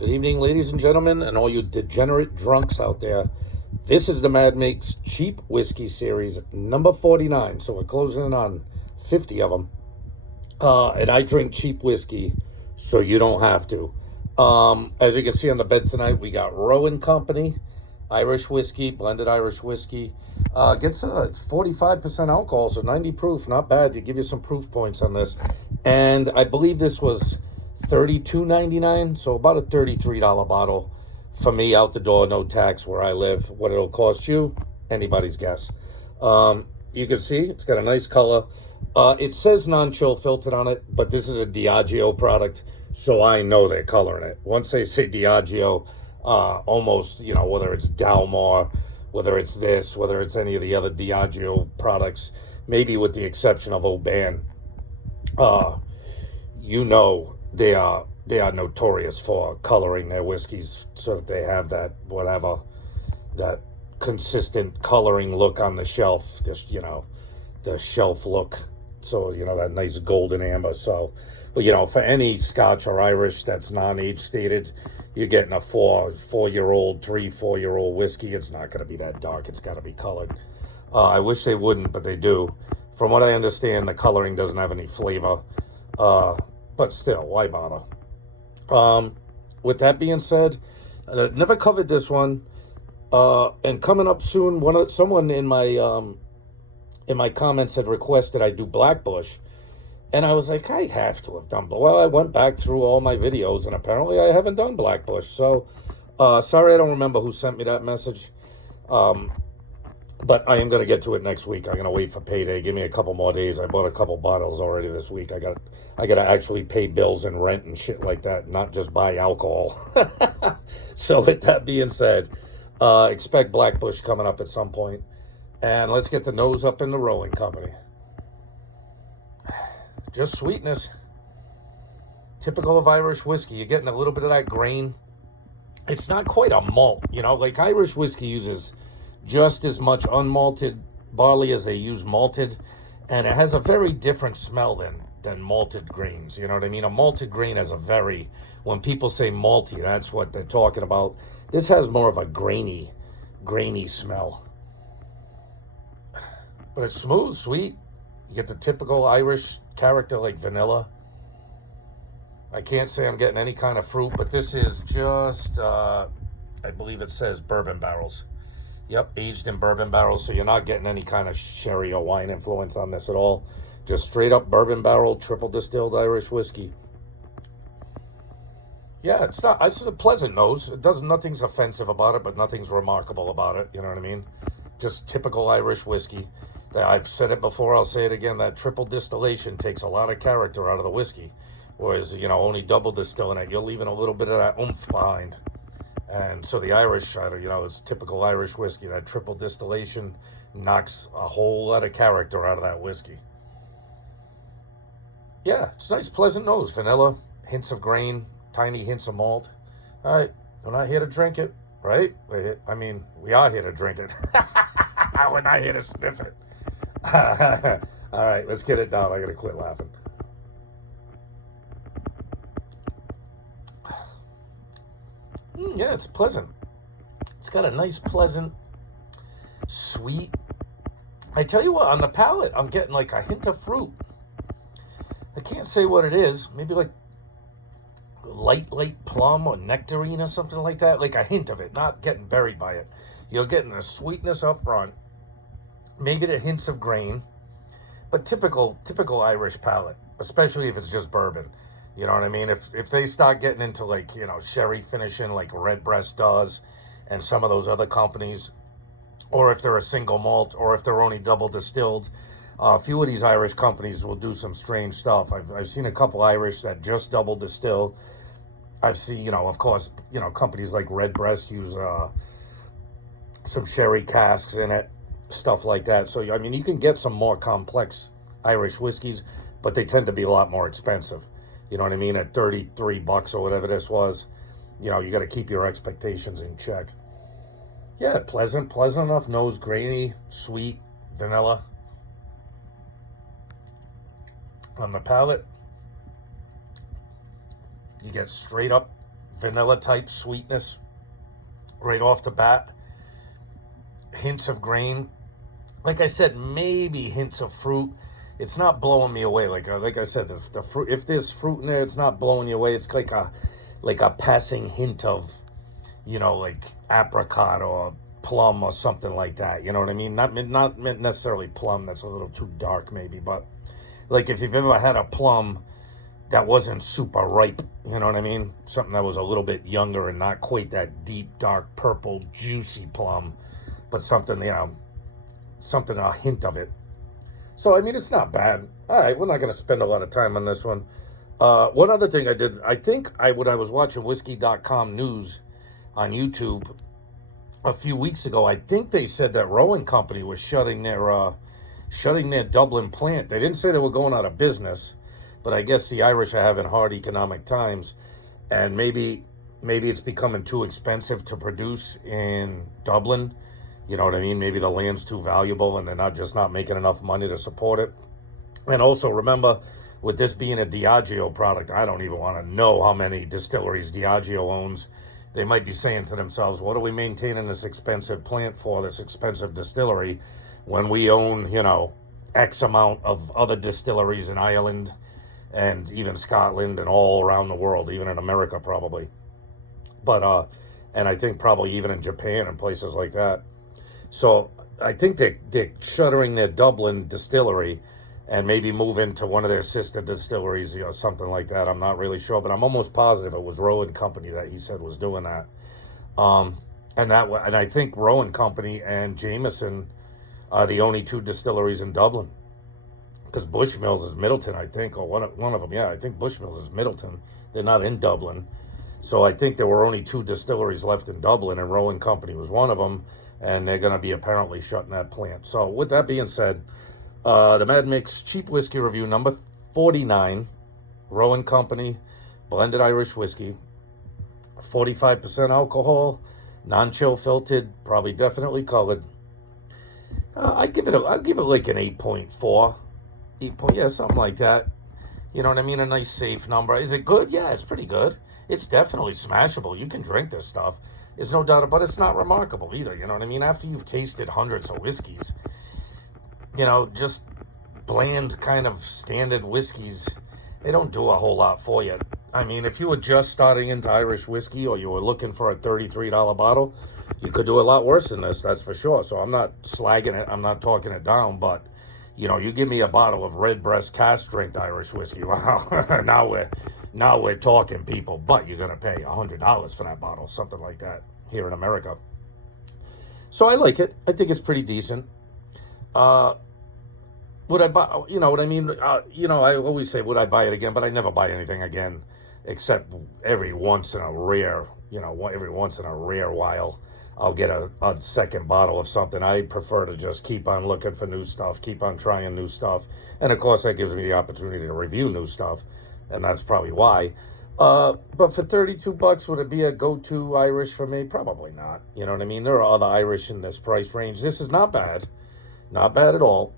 Good evening, ladies and gentlemen, and all you degenerate drunks out there. This is the Mad Mix Cheap Whiskey Series, number 49. So we're closing in on 50 of them. And I drink cheap whiskey, so you don't have to. As you can see on the bed tonight, we got Roe Company, Irish whiskey, blended Irish whiskey. Gets 45% alcohol, so 90 proof, not bad. To give you some proof points on this. And I believe this was $32.99, so about a $33 bottle for me out the door, no tax where I live. What it'll cost you, anybody's guess. You can see it's got a nice color. It says non-chill filtered on it, but this is a Diageo product, so I know they're coloring it. Once they say Diageo, almost, whether it's Dalmar, whether it's this, whether it's any of the other Diageo products, maybe with the exception of Oban, they are notorious for coloring their whiskeys so that they have that that consistent coloring look on the shelf. Just the shelf look. So that nice golden amber. So, but for any Scotch or Irish that's non-age stated, you're getting a 4-year-old, 4-year-old whiskey. It's not going to be that dark. It's got to be colored. I wish they wouldn't, but they do. From what I understand, the coloring doesn't have any flavor. But still, why bother? With that being said, never covered this one. And coming up soon, someone in my comments had requested I do Blackbush, and I was like, I have to have done. Well, I went back through all my videos, and apparently I haven't done Blackbush. So, sorry, I don't remember who sent me that message. But I am going to get to it next week. I'm going to wait for payday. Give me a couple more days. I bought a couple bottles already this week. I got to actually pay bills and rent and shit like that, not just buy alcohol. So with that being said, expect Blackbush coming up at some point. And let's get the nose up in the Roe Company. Just sweetness. Typical of Irish whiskey. You're getting a little bit of that grain. It's not quite a malt, like Irish whiskey uses just as much unmalted barley as they use malted, and it has a very different smell than malted grains. You know what I mean? A malted grain has when people say malty, that's what they're talking about. This has more of a grainy smell. But it's smooth, sweet. You get the typical Irish character like vanilla. I can't say I'm getting any kind of fruit, but this is just, I believe it says bourbon barrels. Yep, aged in bourbon barrels, so you're not getting any kind of sherry or wine influence on this at all. Just straight up bourbon barrel, triple distilled Irish whiskey. Yeah, it's just a pleasant nose. Nothing's offensive about it, but nothing's remarkable about it. You know what I mean? Just typical Irish whiskey. I've said it before, I'll say it again, that triple distillation takes a lot of character out of the whiskey. Whereas, only double distilling it, you're leaving a little bit of that oomph behind. And so the Irish, it's typical Irish whiskey. That triple distillation knocks a whole lot of character out of that whiskey. Yeah, it's nice, pleasant nose. Vanilla, hints of grain, tiny hints of malt. All right, we're not here to drink it, right? We are here to drink it. We're not here to sniff it. All right, let's get it down. I got to quit laughing. Yeah, it's pleasant. It's got a nice, pleasant, sweet. I tell you what, on the palate, I'm getting like a hint of fruit. I can't say what it is. Maybe like light plum or nectarine or something like that. Like a hint of it, not getting buried by it. You're getting the sweetness up front. Maybe the hints of grain. But typical Irish palate, especially if it's just bourbon. You know what I mean? If they start getting into sherry finishing like Redbreast does and some of those other companies, or if they're a single malt, or if they're only double distilled, a few of these Irish companies will do some strange stuff. I've seen a couple Irish that just double distill. I've seen, of course, companies like Redbreast use some sherry casks in it, stuff like that. So, you can get some more complex Irish whiskeys, but they tend to be a lot more expensive. You know what I mean? At $33 or whatever this was, you got to keep your expectations in check. Yeah, pleasant enough nose, grainy, sweet, vanilla. On the palate, you get straight up vanilla type sweetness right off the bat. Hints of grain. Like I said, maybe hints of fruit. It's not blowing me away. Like I said, the fruit. If there's fruit in there, it's not blowing you away. It's like a passing hint of, like apricot or plum or something like that. You know what I mean? Not necessarily plum. That's a little too dark, maybe. But like if you've ever had a plum that wasn't super ripe, you know what I mean? Something that was a little bit younger and not quite that deep, dark purple, juicy plum, but something, something, a hint of it. So, I mean, it's not bad. All right, we're not going to spend a lot of time on this one. One other thing I did, when I was watching whiskey.com news on YouTube a few weeks ago, I think they said that Roe Company was shutting their Dublin plant. They didn't say they were going out of business, but I guess the Irish are having hard economic times, and maybe it's becoming too expensive to produce in Dublin. You know what I mean? Maybe the land's too valuable and they're not making enough money to support it. And also remember, with this being a Diageo product, I don't even want to know how many distilleries Diageo owns. They might be saying to themselves, what are we maintaining this expensive plant for, this expensive distillery, when we own, X amount of other distilleries in Ireland and even Scotland and all around the world, even in America probably. But, and I think probably even in Japan and places like that. So I think they're shuttering their Dublin distillery and maybe move into one of their sister distilleries, something like that. I'm not really sure, but I'm almost positive it was Roe Company that he said was doing that. And I think Roe Company and Jameson are the only two distilleries in Dublin, because Bushmills is Middleton, I think, or one of them. Yeah, I think Bushmills is Middleton. They're not in Dublin, so I think there were only two distilleries left in Dublin, and Roe Company was one of them. And they're going to be apparently shutting that plant. So with that being said, the Mad Mix Cheap Whiskey Review number 49, Roe Company, blended Irish whiskey, 45% alcohol, non-chill filtered, probably definitely colored. I'll give it like an 8.4, yeah, something like that. You know what I mean? A nice safe number. Is it good? Yeah, it's pretty good. It's definitely smashable. You can drink this stuff. There's no doubt, but it's not remarkable either, you know what I mean? After you've tasted hundreds of whiskeys, just bland kind of standard whiskeys, they don't do a whole lot for you. I mean, if you were just starting into Irish whiskey or you were looking for a $33 bottle, you could do a lot worse than this, that's for sure. So I'm not slagging it, I'm not talking it down, but, you give me a bottle of Redbreast cask strength Irish whiskey, wow, now we're talking, people, but you're going to pay $100 for that bottle, something like that, here in America. So I like it. I think it's pretty decent. Would I buy, you know what I mean? I always say, would I buy it again? But I never buy anything again, except every once in a rare while, I'll get a second bottle of something. I prefer to just keep on looking for new stuff, keep on trying new stuff. And of course, that gives me the opportunity to review new stuff. And that's probably why. But for $32, would it be a go-to Irish for me? Probably not. You know what I mean? There are other Irish in this price range. This is not bad. Not bad at all.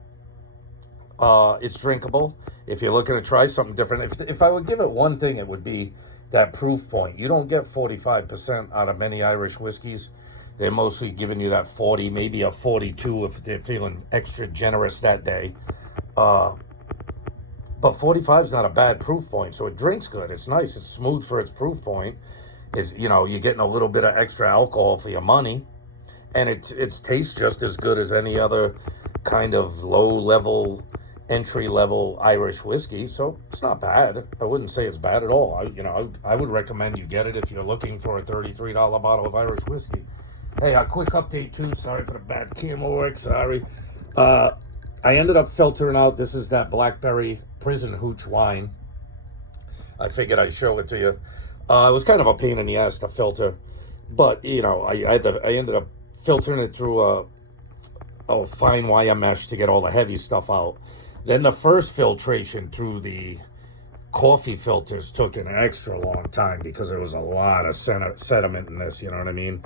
It's drinkable. If you're looking to try something different, if I would give it one thing, it would be that proof point. You don't get 45% out of many Irish whiskeys. They're mostly giving you that 40, maybe a 42 if they're feeling extra generous that day. But 45 is not a bad proof point, so it drinks good. It's nice. It's smooth for its proof point. You're getting a little bit of extra alcohol for your money, and it tastes just as good as any other kind of low-level, entry-level Irish whiskey, so it's not bad. I wouldn't say it's bad at all. I would recommend you get it if you're looking for a $33 bottle of Irish whiskey. Hey, a quick update, too. Sorry for the bad camera work. Sorry. I ended up filtering out, this is that blackberry prison hooch wine. I figured I'd show it to you. It was kind of a pain in the ass to filter, but, I ended up filtering it through a fine wire mesh to get all the heavy stuff out. Then the first filtration through the coffee filters took an extra long time because there was a lot of sediment in this, you know what I mean?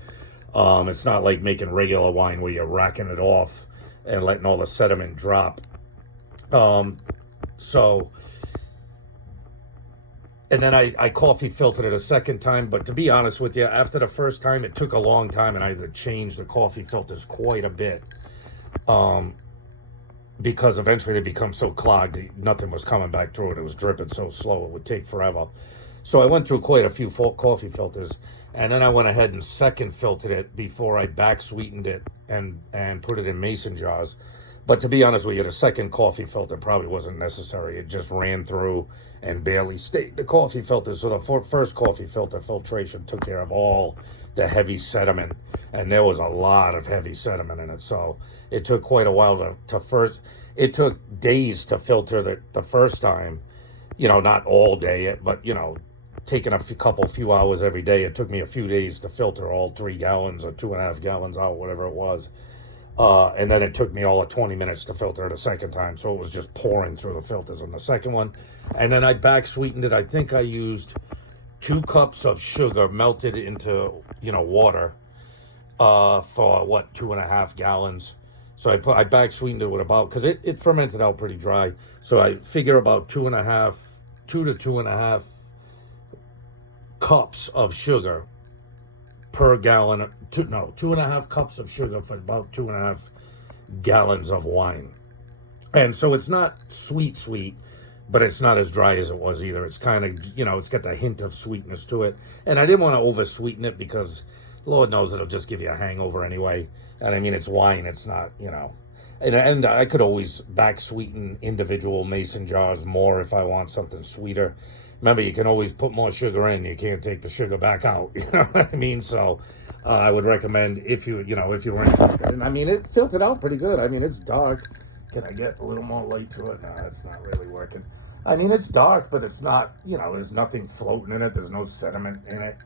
It's not like making regular wine where you're racking it off and letting all the sediment drop. So And then I coffee filtered it a second time. But to be honest with you, after the first time, it took a long time, and I had to change the coffee filters quite a bit. Because eventually they become so clogged, nothing was coming back through it. It was dripping so slow, it would take forever. So I went through quite a few coffee filters, and then I went ahead and second filtered it before I back sweetened it and put it in mason jars. But to be honest with you, the second coffee filter probably wasn't necessary. It just ran through and barely stayed the coffee filter. So the first coffee filter filtration took care of all the heavy sediment, and there was a lot of heavy sediment in it. So it took quite a while to first. It took days to filter the first time. Not all day, but taking a few hours every day. It took me a few days to filter all 3 gallons or 2.5 gallons out, whatever it was. And then it took me all of 20 minutes to filter it a second time. So it was just pouring through the filters on the second one. And then I back sweetened it. I think I used 2 cups of sugar melted into, water, for 2.5 gallons. So I back sweetened it with about, because it fermented out pretty dry. So I figure about 2 to 2.5 cups of sugar per gallon. 2.5 cups of sugar for about 2.5 gallons of wine. And so it's not sweet, but it's not as dry as it was either. It's kind of, it's got the hint of sweetness to it. And I didn't want to over sweeten it because Lord knows it'll just give you a hangover anyway. And I mean, it's wine, it's not, And I could always back sweeten individual mason jars more if I want something sweeter. Remember, you can always put more sugar in. You can't take the sugar back out. You know what I mean? So I would recommend if you were interested. And I mean, it filtered out pretty good. I mean, it's dark. Can I get a little more light to it? No, it's not really working. I mean, it's dark, but it's not, there's nothing floating in it. There's no sediment in it.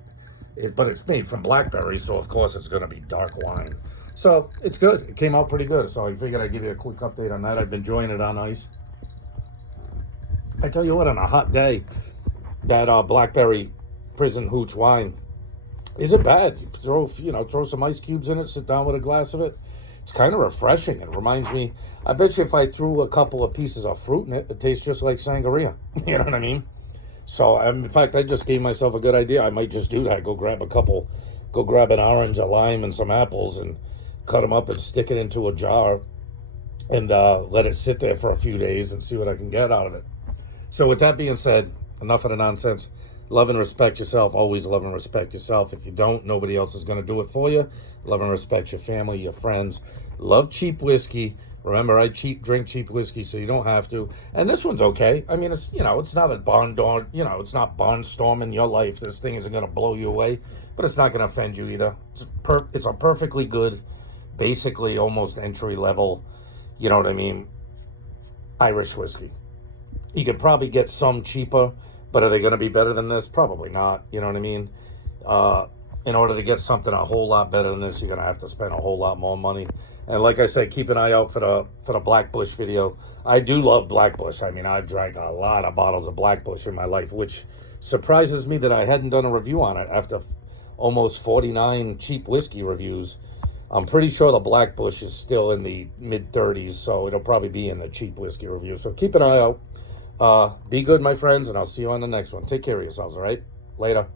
But it's made from blackberry, so of course it's going to be dark wine. So it's good. It came out pretty good. So I figured I'd give you a quick update on that. I've been enjoying it on ice. I tell you what, on a hot day, that blackberry prison hooch wine isn't bad. You throw some ice cubes in it, sit down with a glass of it. It's kind of refreshing. It reminds me, I bet you if I threw a couple of pieces of fruit in it, it tastes just like sangria. You know what I mean? So, in fact, I just gave myself a good idea. I might just do that. Go grab an orange, a lime, and some apples, and cut them up and stick it into a jar and let it sit there for a few days and see what I can get out of it. So with that being said, enough of the nonsense. Love and respect yourself. Always love and respect yourself. If you don't, nobody else is going to do it for you. Love and respect your family, your friends. Love cheap whiskey. Remember, I drink cheap whiskey, so you don't have to. And this one's okay. I mean, it's it's not a it's not barnstorming your life. This thing isn't going to blow you away, but it's not going to offend you either. It's a perfectly good, basically almost entry level, you know what I mean, Irish whiskey. You could probably get some cheaper, but are they going to be better than this? Probably not. You know what I mean? In order to get something a whole lot better than this, you're going to have to spend a whole lot more money. And like I said, keep an eye out for the Black Bush video. I do love Black Bush. I mean, I've drank a lot of bottles of Black Bush in my life, which surprises me that I hadn't done a review on it after almost 49 cheap whiskey reviews. I'm pretty sure the Black Bush is still in the mid-30s, so it'll probably be in the cheap whiskey review. So keep an eye out. Be good, my friends, and I'll see you on the next one. Take care of yourselves, all right? Later.